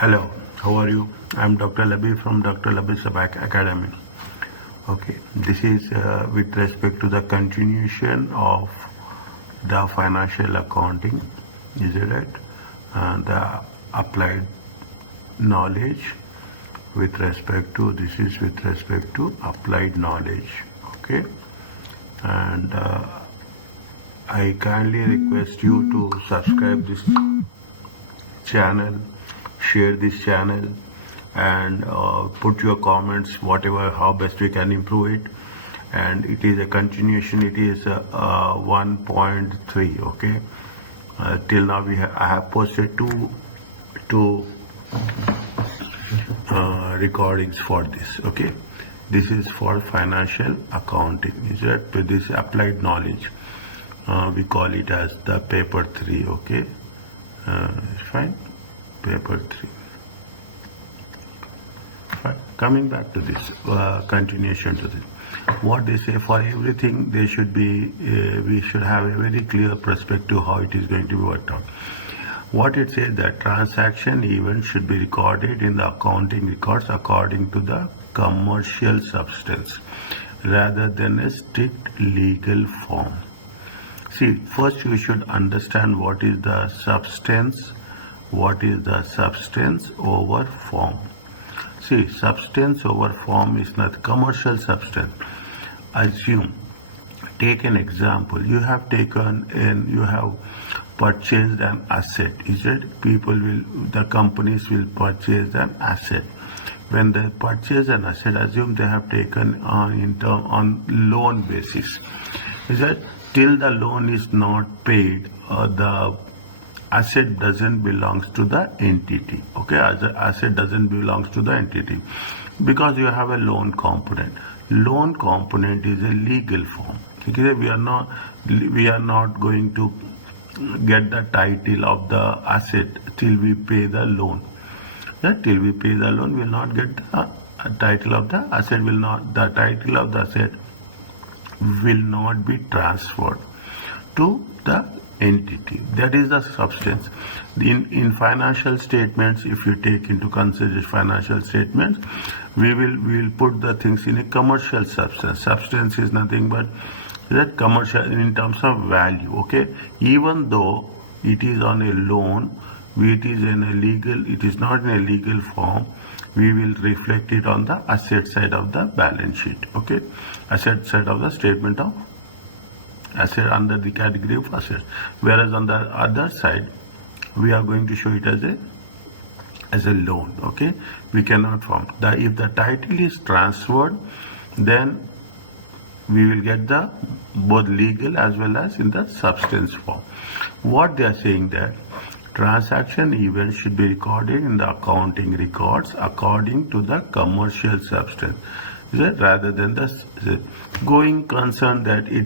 Hello, how are you? I'm Dr. Labi from Dr. Labi Sabak Academy. Okay, this is with respect to the continuation of the financial accounting, is it right? The applied knowledge with respect to, this is with respect to applied knowledge, okay? And I kindly request you to subscribe this channel, share this channel, and put your comments, whatever, how best we can improve it. And it is a continuation, it is 1.3, okay? Till now I have posted two recordings for this, okay? This is for financial accounting, is it? This applied knowledge. We call it as the paper 3, okay? Fine, paper 3. Fine. Coming back to this, continuation to this. What they say, for everything there should be, we should have a very clear perspective how it is going to be worked out. What it says that transaction events should be recorded in the accounting records according to the commercial substance rather than a strict legal form. See, first you should understand what is the substance over form. See, substance over form is not commercial substance. Assume, take an example. You have taken and you have purchased an asset. Is it? The companies will purchase an asset. When they purchase an asset, assume they have taken on loan basis. Is that till the loan is not paid, the asset doesn't belongs to the entity. Okay, as the asset doesn't belongs to the entity because you have a loan component. Loan component is a legal form. Okay, we are not going to get the title of the asset till we pay the loan. Till we pay the loan, we will not get the title of the asset. The title of the asset will not be transferred to the entity. That is the substance. In financial statements, if you take into consideration financial statements, we will put the things in a commercial substance. Substance is nothing but that commercial in terms of value. Okay, even though it is on a loan, it is not in a legal form, we will reflect it on the asset side of the balance sheet. Okay, asset side of the statement of asset under the category of assets. Whereas on the other side, we are going to show it as a loan. Okay, we cannot form if the title is transferred, then we will get the both legal as well as in the substance form. What they are saying that transaction events should be recorded in the accounting records according to the commercial substance, rather than the going concern that the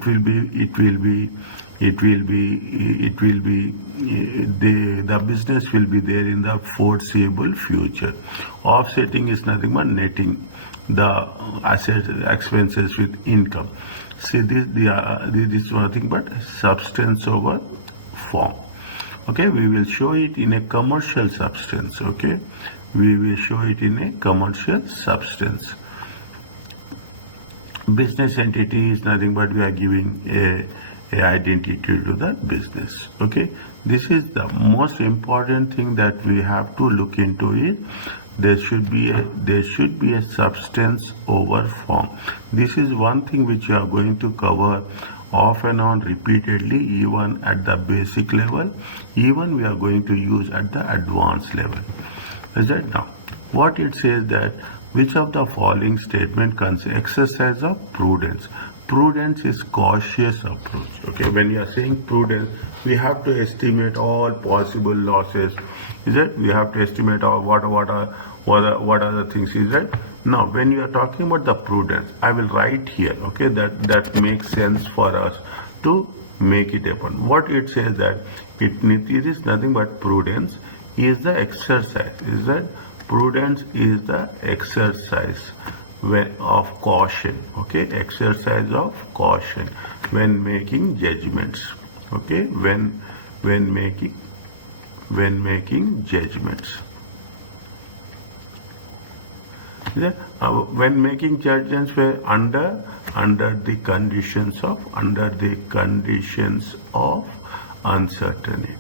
business will be there in the foreseeable future. Offsetting is nothing but netting the asset expenses with income. See, this is nothing but substance over form. Okay, we will show it in a commercial substance. Okay, we will show it in a commercial substance. Business entity is nothing but we are giving a identity to the business. Okay, this is the most important thing that we have to look into it. There should be a substance over form. This is one thing which you are going to cover off and on repeatedly, even at the basic level, even we are going to use at the advanced level. Is that now? What it says that which of the following statement consists exercise of prudence? Prudence is cautious approach. Okay, when you are saying prudence, we have to estimate all possible losses. Is it? We have to estimate what are the things. Is it? Now, when you are talking about the prudence, I will write here. Okay, that makes sense for us to make it happen. What it says that it is nothing but prudence is the exercise. Is that? Prudence is the exercise of caution. Okay, exercise of caution when making judgments. Okay, when making judgments. When making judgments were under the conditions of uncertainty.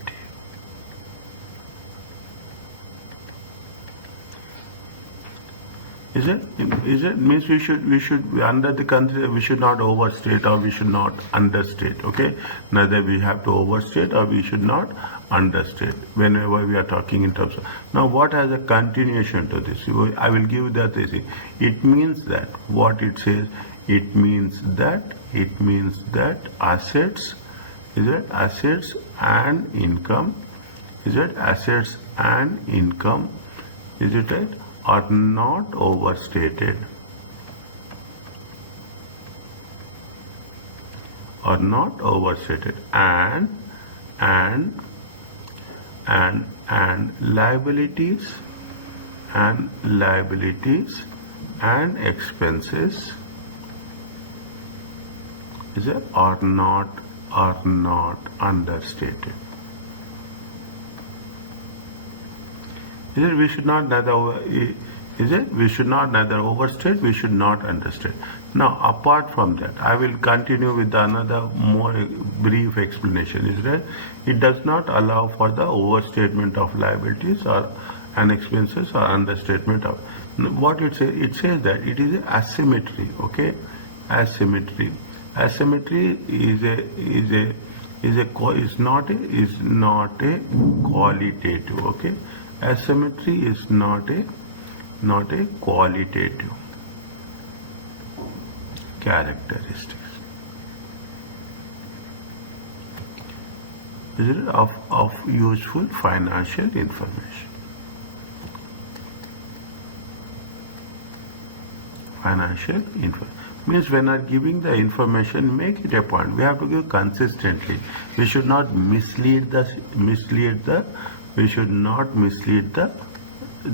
Is it means we should under the country we should not overstate or we should not understate. Okay, neither we have to overstate or we should not understate whenever we are talking in terms of. Now what has a continuation to this? I will give that this. It means that what it says. It means that assets. Is it assets and income? Is it assets and income? Is it right? Are not overstated. Are not overstated and liabilities and expenses is it are not understated. Is it we should not neither overstate, we should not understate. Now apart from that, I will continue with another more brief explanation. Is that it does not allow for the overstatement of liabilities or and expenses or understatement of what it says. It says that it is asymmetry. Okay, asymmetry is not a qualitative. Okay, asymmetry is not a qualitative characteristics. Is it of useful financial information? Financial info means when are giving the information, make it a point. We have to give consistently. We should not mislead the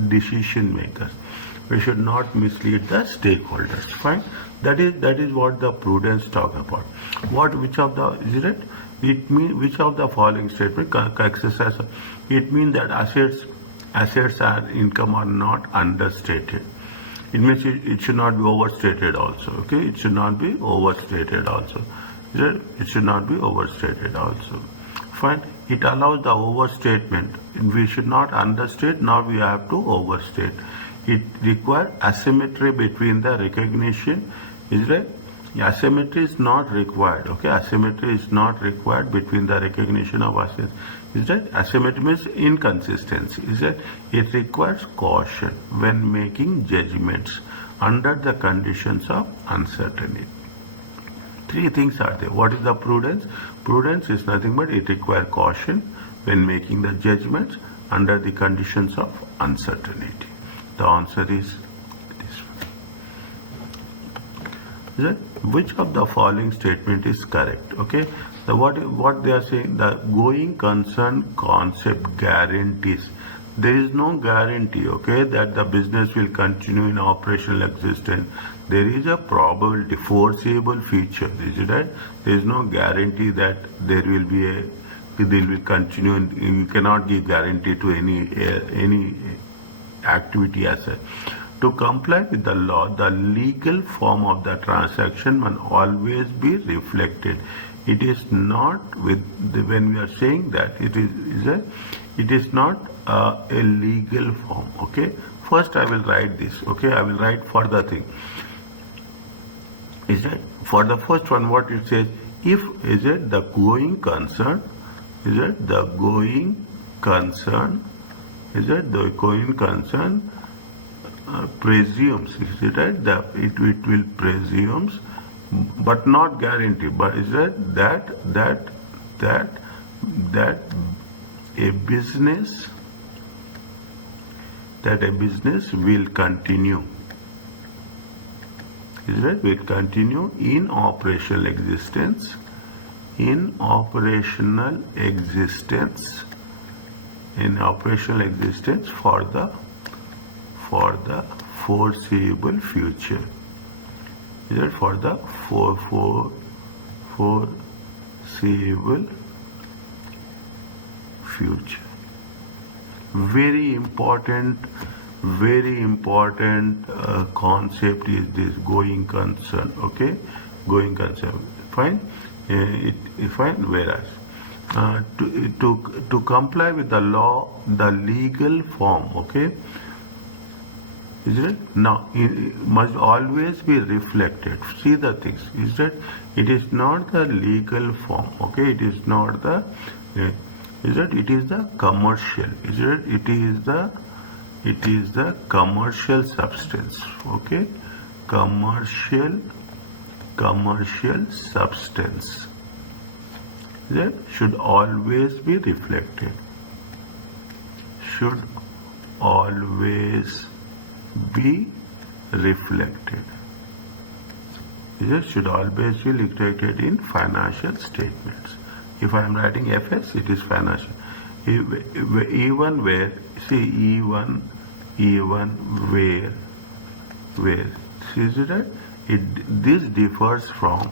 decision makers. We should not mislead the stakeholders. Fine. That is what the prudence talk about. Which of the is it? It means which of the following statement exercise? It means that assets and income are not understated. It means it should not be overstated also. Okay, it should not be overstated also. It should not be overstated also. Fine. It allows the overstatement. We should not understate, nor we have to overstate. It requires asymmetry between the recognition. Is right? Asymmetry is not required. Okay, asymmetry is not required between the recognition of assets. Is that asymmetry means inconsistency? Is that it requires caution when making judgments under the conditions of uncertainty. Three things are there. What is the prudence? Prudence is nothing but it requires caution when making the judgments under the conditions of uncertainty. The answer is this one. Which of the following statement is correct? Okay. So what they are saying, the going concern concept guarantees. There is no guarantee, okay, that the business will continue in operational existence. There is a probability, foreseeable future. Is it right? There is no guarantee that they will continue. And you cannot give guarantee to any activity as such. To comply with the law, the legal form of the transaction must always be reflected. It is not when we are saying that it is not a legal form. Okay. First, I will write this. Okay, I will write for the thing. Is it for the first one? What it says? If is it the going concern? Is it the going concern? Is it the going concern? Presumes, is it right? It will presumes, but not guarantee. But is it that a business will continue? Is it will continue in operational existence? In operational existence for the foreseeable future. Is it for the foreseeable future? Very important very important concept is this going concern. Okay, going concern. Fine. Fine. Whereas to comply with the law, the legal form. Okay. Is it? Now, it must always be reflected. See the things. Is it? It is not the legal form. Okay. It is not the. Is it? It is the commercial. Is it? It is the. It is the commercial substance. Okay. Commercial substance. That should always be reflected. Should always be reflected. It should always be reflected in financial statements. If I am writing FS, it is financial. Even where, see, even where, see that this differs from,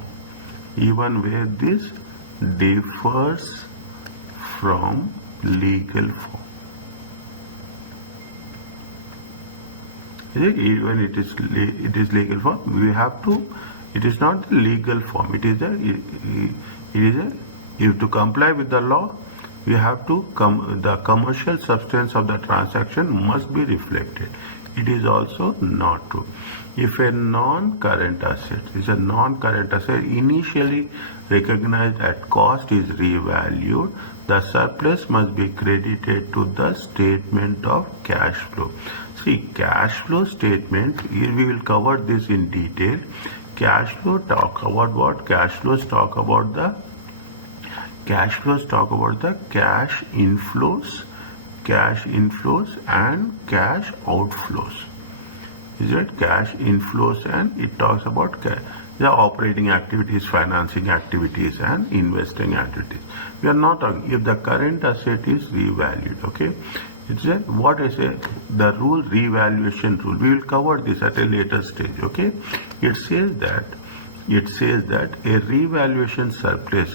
even where this differs from legal form. Even it is legal form, we have to. It is not the legal form. It is if to comply with the law, we have to the commercial substance of the transaction must be reflected. It is also not true. If a non-current asset is a non-current asset initially recognized at cost is revalued, the surplus must be credited to the statement of cash flow. See, cash flow statement, here we will cover this in detail. Cash flow talk about what? Cash flows talk about the cash inflows and cash outflows. Is it cash inflows, and it talks about the operating activities, financing activities, and investing activities. We are not talking if the current asset is revalued. Okay, it's what I say, the rule, revaluation rule. We will cover this at a later stage. Okay, it says that a revaluation surplus.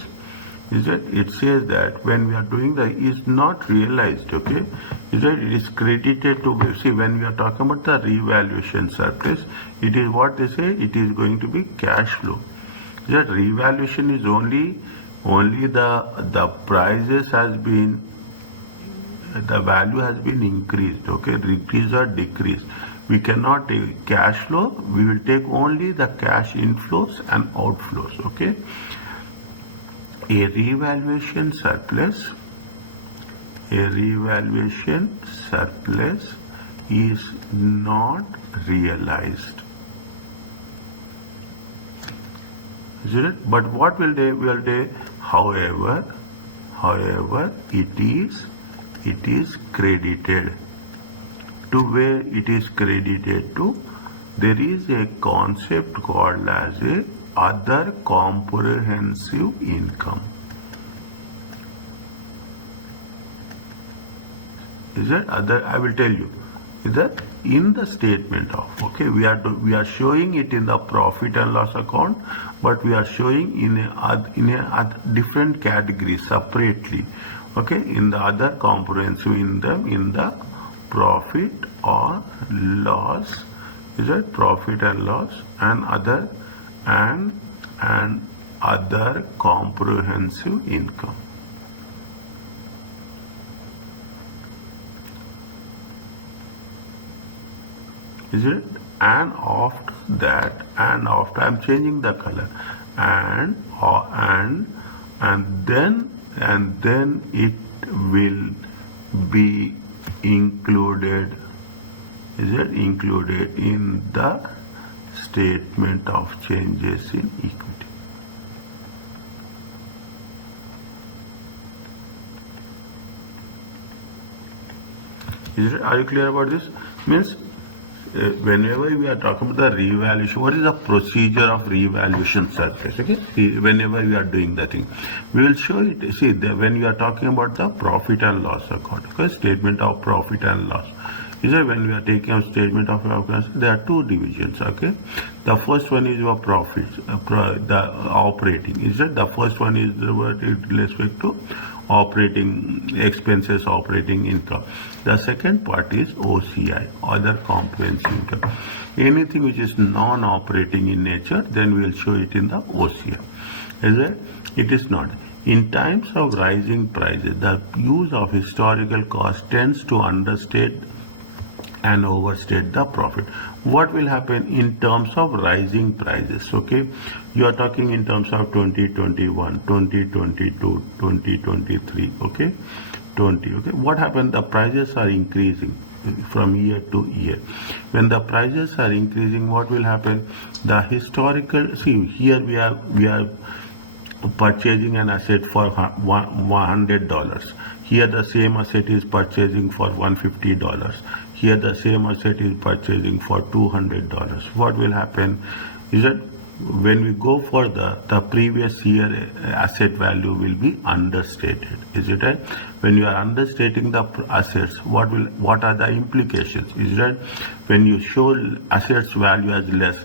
It says that when we are doing the is not realized, okay, it is credited to, see, when we are talking about the revaluation surplus, it is what they say, it is going to be cash flow. That revaluation is only the prices has been, the value has been increased, okay, increased or decreased. We cannot take cash flow, we will take only the cash inflows and outflows, okay. A revaluation surplus is not realized. Is it? But what will they? However, it is credited to where it is credited to. There is a concept called as a other comprehensive income. Is that other? I will tell you. Is that in the statement of, okay, we are showing it in the profit and loss account, but we are showing in a different category separately. Okay, in the other comprehensive in the profit or loss. Is that profit and loss and other comprehensive income. Is it? And after that, I'm changing the color, and then it will be included. Is it included in the statement of changes in equity? Is it? Are you clear about this? Means whenever we are talking about the revaluation, what is the procedure of revaluation surplus? Okay, whenever we are doing the thing, we will show it. See, when you are talking about the profit and loss account, okay, statement of profit and loss. Is that when we are taking a statement of accounts, there are two divisions. Okay, the first one is your profits, the operating. Is that the first one is the word with respect to operating expenses, operating income. The second part is OCI, other comprehensive income. Anything which is non-operating in nature, then we will show it in the OCI. Is it? It is not. In times of rising prices, the use of historical cost tends to understate and overstate the profit. What will happen in terms of rising prices? Okay, you are talking in terms of 2021, 2022, 2023. Okay, 20. Okay, what happened? The prices are increasing from year to year. When the prices are increasing, what will happen? The historical, see here we are purchasing an asset for $100. Here the same asset is purchasing for $150. Here the same asset is purchasing for $200. What will happen is that when we go for the previous year asset value will be understated. Is it right? When you are understating the assets, what are the implications? Is that when you show assets value as less,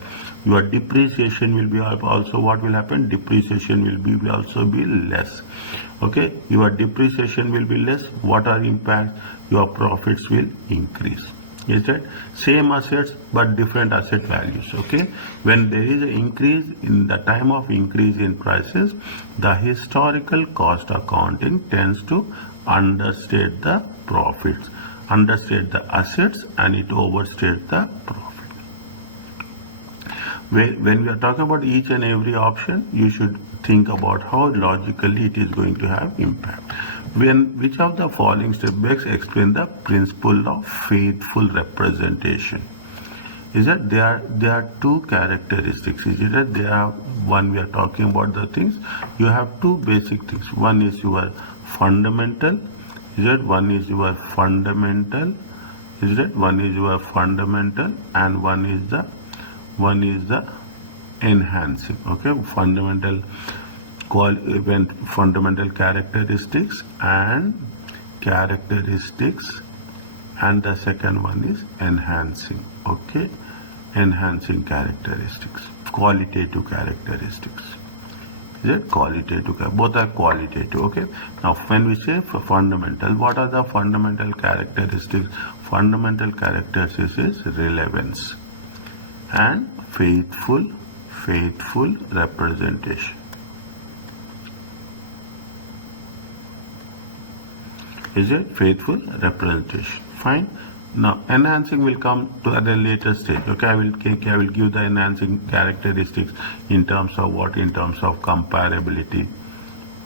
your depreciation will be also, what will happen? Depreciation will also be less. Okay, your depreciation will be less. What are impact? Your profits will increase. Is that same assets but different asset values? Okay, when there is an increase in the time of increase in prices, the historical cost accounting tends to understate the profits, understate the assets, and it overstates the profit. When we are talking about each and every option, you should think about how logically it is going to have impact. Which of the following steps best explain the principle of faithful representation? Is that there are two characteristics? Is it that there are one, we are talking about the things, you have two basic things. One is your fundamental. Is that one is your fundamental? Is that one is your fundamental and one is the enhancing. Okay, fundamental characteristics and the second one is enhancing. Okay, enhancing characteristics, qualitative characteristics. Is it qualitative? Both are qualitative. Okay, now when we say for fundamental, what are the fundamental characteristics? Fundamental characteristics is relevance and faithful representation. Is it faithful representation? Fine. Now enhancing will come to at a later stage. Okay, I will give the enhancing characteristics in terms of what? In terms of comparability.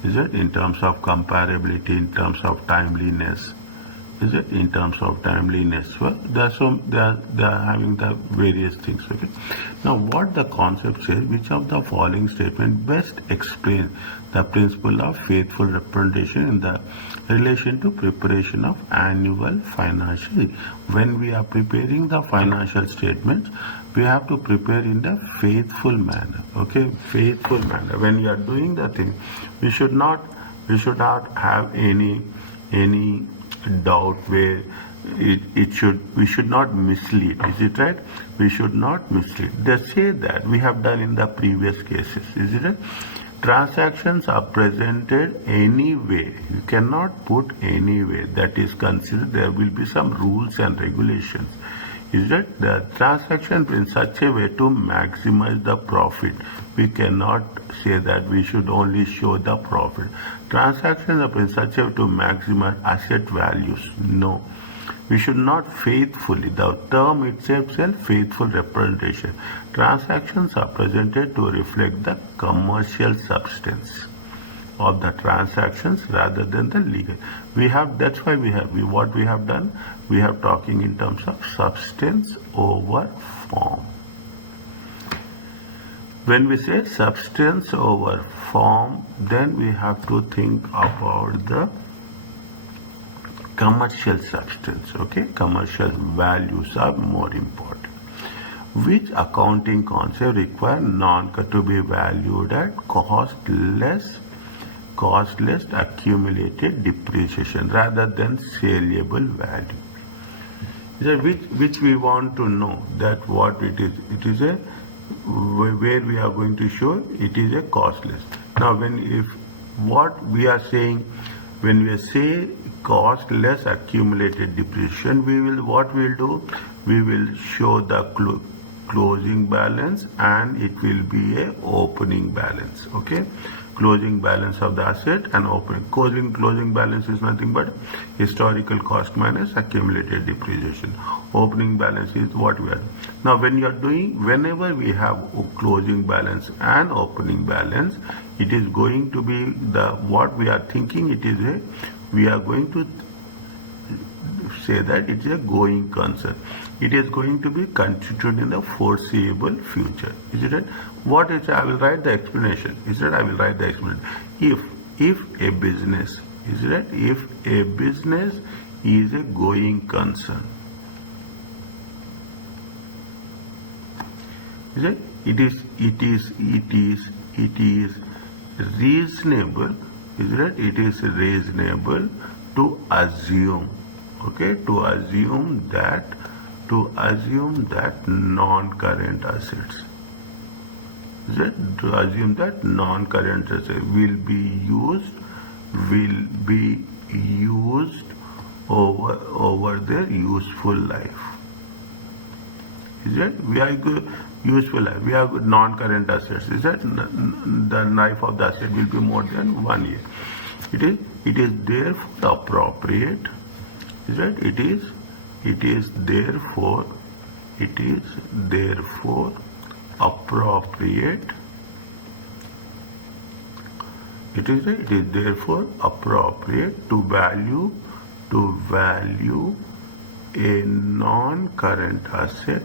Is it? In terms of comparability, in terms of timeliness. Is it? In terms of timeliness. Well, they are having the various things. Okay. Now, what the concept says, which of the following statement best explains the principle of faithful representation in the relation to preparation of annual financial? When we are preparing the financial statements, we have to prepare in the faithful manner. Okay, faithful manner. When we are doing the thing, we should not have any doubt where we should not mislead. Is it right? We should not mislead. They say that we have done in the previous cases. Is it right? Transactions are presented any way. You cannot put any way. That is considered. There will be some rules and regulations. Is that the transaction in such a way to maximize the profit? We cannot say that we should only show the profit. Transactions are in such a way to maximize asset values. No, we should not faithfully. The term itself says faithful representation. Transactions are presented to reflect the commercial substance of the transactions rather than the legal. That's why what we have done, we have talking in terms of substance over form. When we say substance over form, then we have to think about the commercial substance. Okay, commercial values are more important. Which accounting concept require to be valued at costless accumulated depreciation rather than saleable value? Which we want to know that what it is. It is a where we are going to show it is a costless. Now, what we are saying, when we say cost less accumulated depreciation, what we'll do, we will show the closing balance and it will be a opening balance. Okay, closing balance of the asset and opening. Closing balance is nothing but historical cost minus accumulated depreciation. Opening balance is what we are. Now when you are doing, whenever we have a closing balance and opening balance, it is going to be what we are thinking, we are going to say that it's a going concern. It is going to be constituted in the foreseeable future. Is it right? What is, I will write the explanation. Is it? I will write the explanation. If a business, is it? If a business is a going concern, is it? It is reasonable. Is it? It is reasonable to assume. Okay, to assume that non-current assets, is it? To assume that non-current assets will be used over their useful life. Is it? We are useful life. We have non-current assets. Is that the life of the asset will be more than 1 year? It is therefore appropriate. Is that? It is therefore appropriate. It is therefore appropriate to value a non-current asset.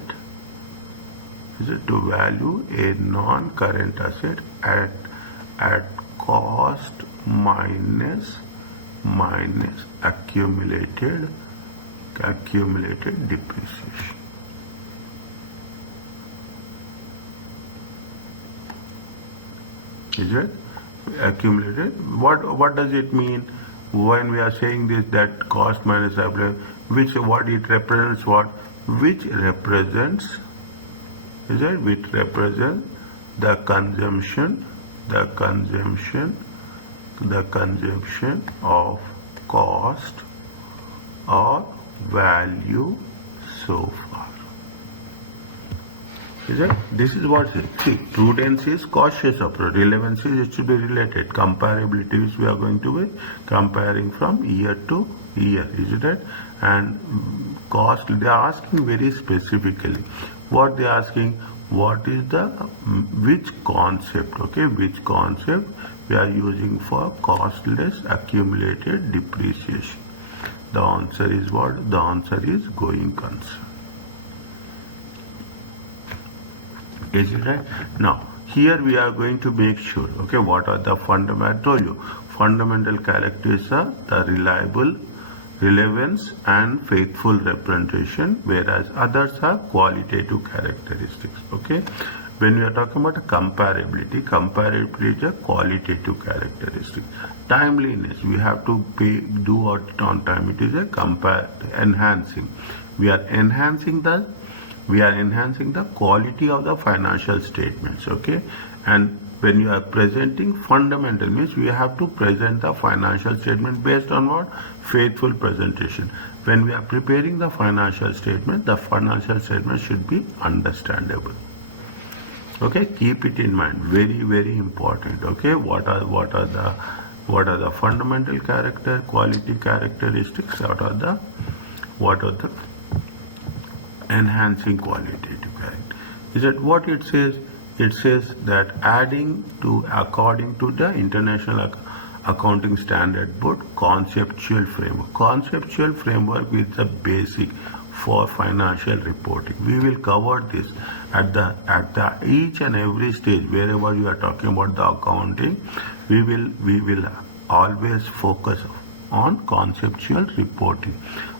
Is it? To value a non-current asset at cost minus accumulated depreciation. Is it? Accumulated. What does it mean when we are saying this, that cost minus what it represents? Which represents, is it? Which represents the consumption of cost or value so far. Is it? This is what it is. See, prudence is cautious approach. Relevance is it should be related. Comparability is we are going to be comparing from year to year. Is it right? And cost, they are asking very specifically. What they are asking, what is which concept, okay, which concept we are using for costless accumulated depreciation. The answer is what? The answer is going concern. Is it right? Now, here we are going to make sure, okay, what are the fundamental, I told you, fundamental characteristics are the reliable, relevance and faithful representation, whereas others are qualitative characteristics, okay. When we are talking about comparability is a qualitative characteristic. Timeliness, we have to do it on time. It is a enhancing. We are enhancing the quality of the financial statements, okay. And when you are presenting fundamental, means we have to present the financial statement based on what? Faithful presentation. When we are preparing the financial statement should be understandable. Okay, keep it in mind. Very, very important. Okay, what are the fundamental quality characteristics? What are the enhancing qualitative character? Is that what it says? It says that according to the International Accounting Standard Board conceptual framework. Conceptual framework is the basic for financial reporting. We will cover this at the each and every stage wherever you are talking about the accounting. We will always focus on conceptual reporting.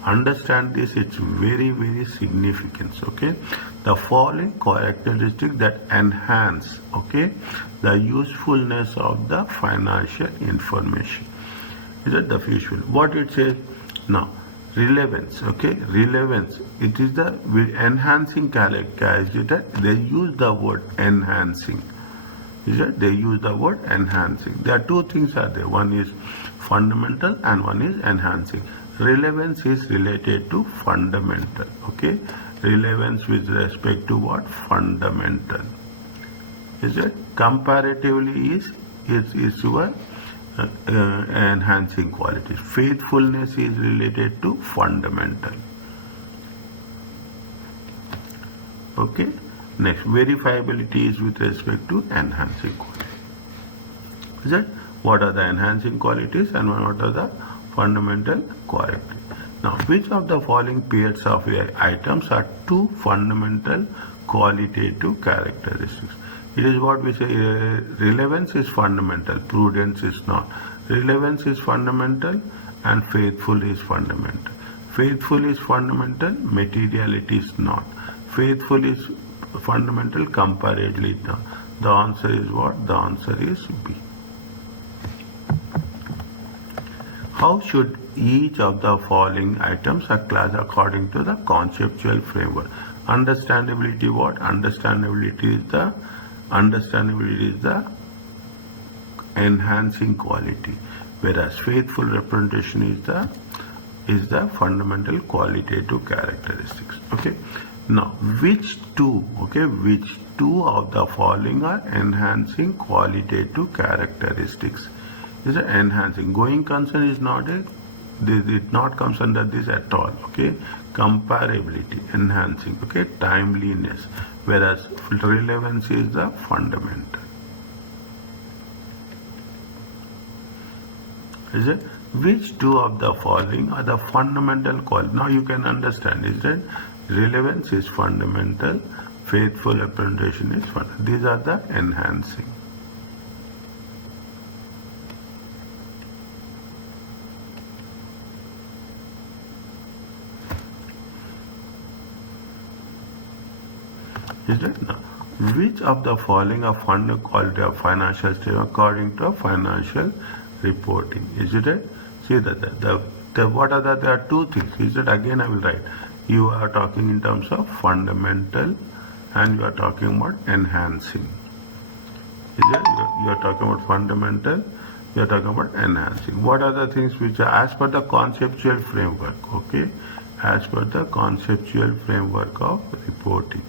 Understand this, it's very, very significant. Okay, the following characteristics that enhance, okay, the usefulness of the financial information. Is that the usual? What it says now? Relevance, okay, relevance. It is the enhancing characteristic. They use the word enhancing. Is that they use the word enhancing. There are two things are there. One is fundamental and one is enhancing. Relevance is related to fundamental. Okay, relevance with respect to what? Fundamental. Is it comparatively is your enhancing qualities. Faithfulness is related to fundamental. Okay. Next, verifiability is with respect to enhancing qualities. Is it? What are the enhancing qualities and what are the fundamental qualities? Now, which of the following pairs of items are two fundamental qualitative characteristics? It is what we say, relevance is fundamental, prudence is not. Relevance is fundamental and faithful is fundamental. Faithful is fundamental, materiality is not. Faithful is fundamental, comparatively not. The answer is what? The answer is B. How should each of the following items are classed according to the conceptual framework? Understandability what? Understandability is the enhancing quality, whereas faithful representation is the fundamental qualitative characteristics. Okay. Now, which two of the following are enhancing qualitative characteristics? Is enhancing. Going concern is not it not comes under this at all. Okay. Comparability, enhancing. Okay. Timeliness, whereas relevance is the fundamental. Is it? Which two of the following are the fundamental qualities? Now you can understand. Is it? Relevance is fundamental, faithful representation is fundamental. These are the enhancing. Is it? Now, which of the following are fundamental quality of financial statement according to financial reporting? Is it? See that what are there are two things. Is it? Again I will write. You are talking in terms of fundamental and you are talking about enhancing. Is it? You are talking about fundamental, you are talking about enhancing. What are the things which are as per the conceptual framework? Okay, as per the conceptual framework of reporting.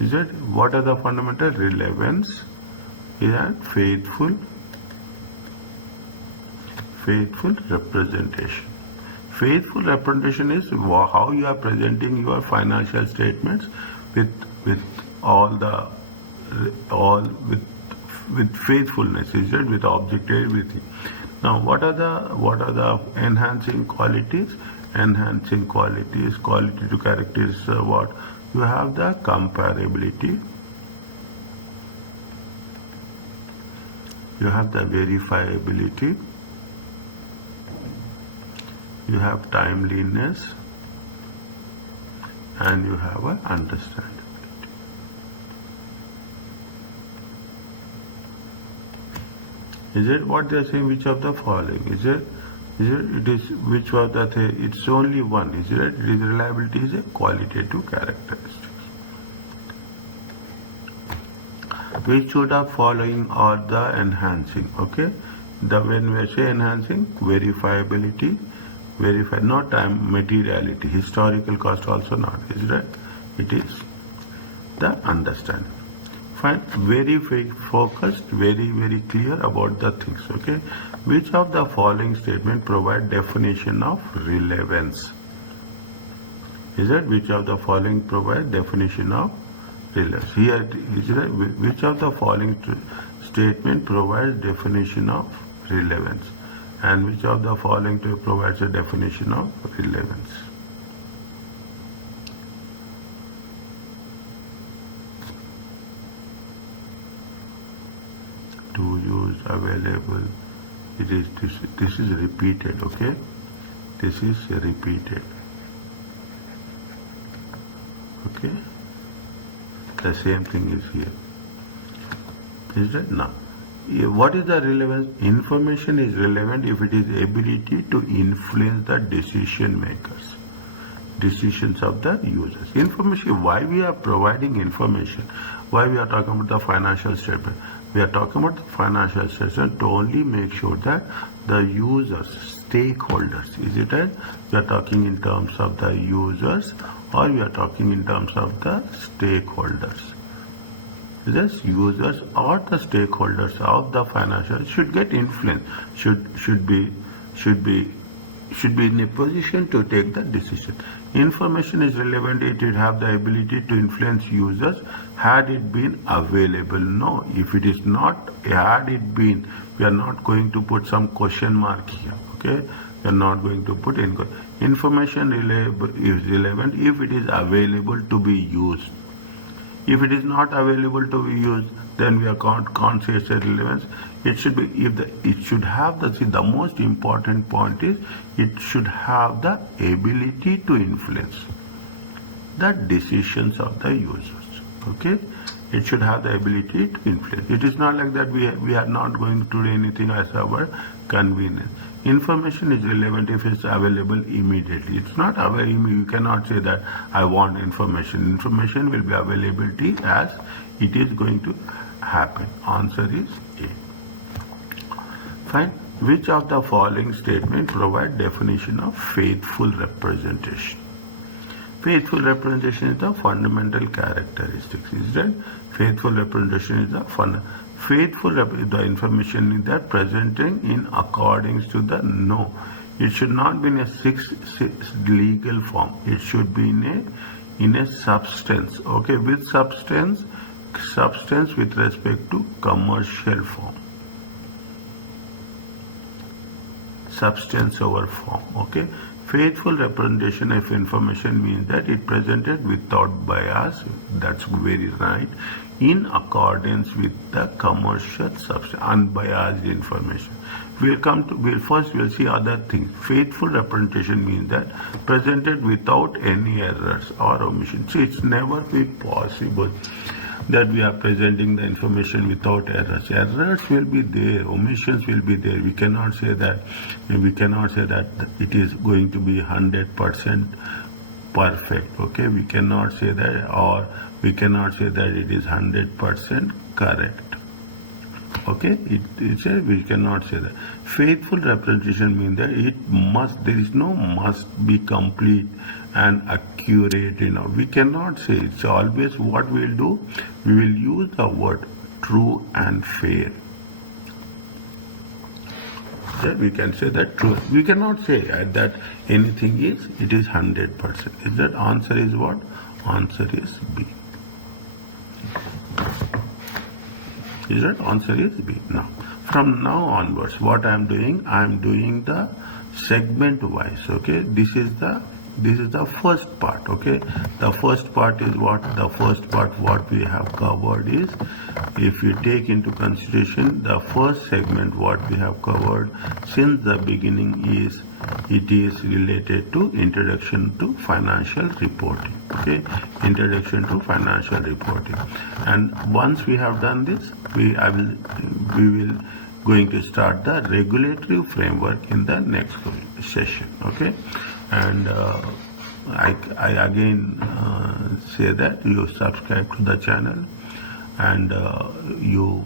Is it? What are the fundamental? Relevance is faithful representation. Faithful representation is how you are presenting your financial statements with faithfulness, is it? With objectivity. Now, what are the enhancing qualities? Enhancing qualities, qualitative characteristics are what? You have the comparability, you have the verifiability, you have timeliness, and you have an understandability. Is it what they are saying? Which of the following? Is it? It is which of the it's only one. Is it? It is reliability is a qualitative characteristic. Which should have following are the enhancing? Okay. When we say enhancing, verifiability. Not time, materiality, historical cost also not. Is that? It is the understanding. Fine. Very focused, very clear about the things. Okay. Which of the following statement provide definition of relevance? Is that? Which of the following provide definition of relevance? Here is that? Which of the following statement provides definition of relevance? And which of the following provides a definition of relevance? To use, available. This is repeated. Okay, this is repeated. Okay, the same thing is here. Is that? Now, what is the relevance? Information is relevant if it is ability to influence the decision makers, decisions of the users. Information, why we are providing information, why we are talking about the financial statement. We are talking about the financial statement to only make sure that the users, stakeholders, is it right? We are talking in terms of the users or we are talking in terms of the stakeholders. This users or the stakeholders of the financial should get influence, should be in a position to take the decision. Information is relevant, it will have the ability to influence users had it been available. No, if it is not, had it been, we are not going to put some question mark here, okay? We are not going to put in. Information is relevant if it is available to be used. If it is not available to be used, then we can't say it's a relevance. It should be, it should have the most important point is it should have the ability to influence the decisions of the users. Okay, it should have the ability to influence. It is not like that we are not going to do anything as our convenience. Information is relevant if it's available immediately. It's not available. You cannot say that I want information. Information will be availability as it is going to happen. Answer is A. Fine. Which of the following statements provide definition of faithful representation? Faithful representation is the fundamental characteristics. Is that faithful representation is the the information is that presenting in accordance to the no. It should not be in a six legal form. It should be in a substance. Okay, with substance with respect to commercial form. Substance over form. Okay. Faithful representation of information means that it presented without bias, that's very right, in accordance with the commercial substance, unbiased information. We'll see other things. Faithful representation means that presented without any errors or omissions. So it's never be possible that we are presenting the information without errors. Errors will be there, omissions will be there. We cannot say that it is going to be 100% perfect. Okay, we cannot say that, or we cannot say that it is 100% correct. Okay, we cannot say that. Faithful representation means that there is no must be complete and accurate. We cannot say it's always what we will do. We will use the word true and fair. Okay, we can say that true. We cannot say that anything it is 100%. Is that answer is what? Answer is B. Is that answer is B. Now, from now onwards, what I am doing the segment wise. Okay, this is the first part. Okay, the first part is what? The first part what we have covered is, if you take into consideration the first segment what we have covered since the beginning it is related to introduction to financial reporting. Okay, introduction to financial reporting. And once we have done this, we will going to start the regulatory framework in the next session. Okay, and I again say that you subscribe to the channel and you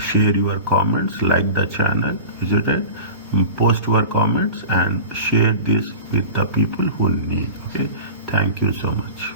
share your comments, like the channel, is it right? Post your comments and share this with the people who need. Okay, thank you so much.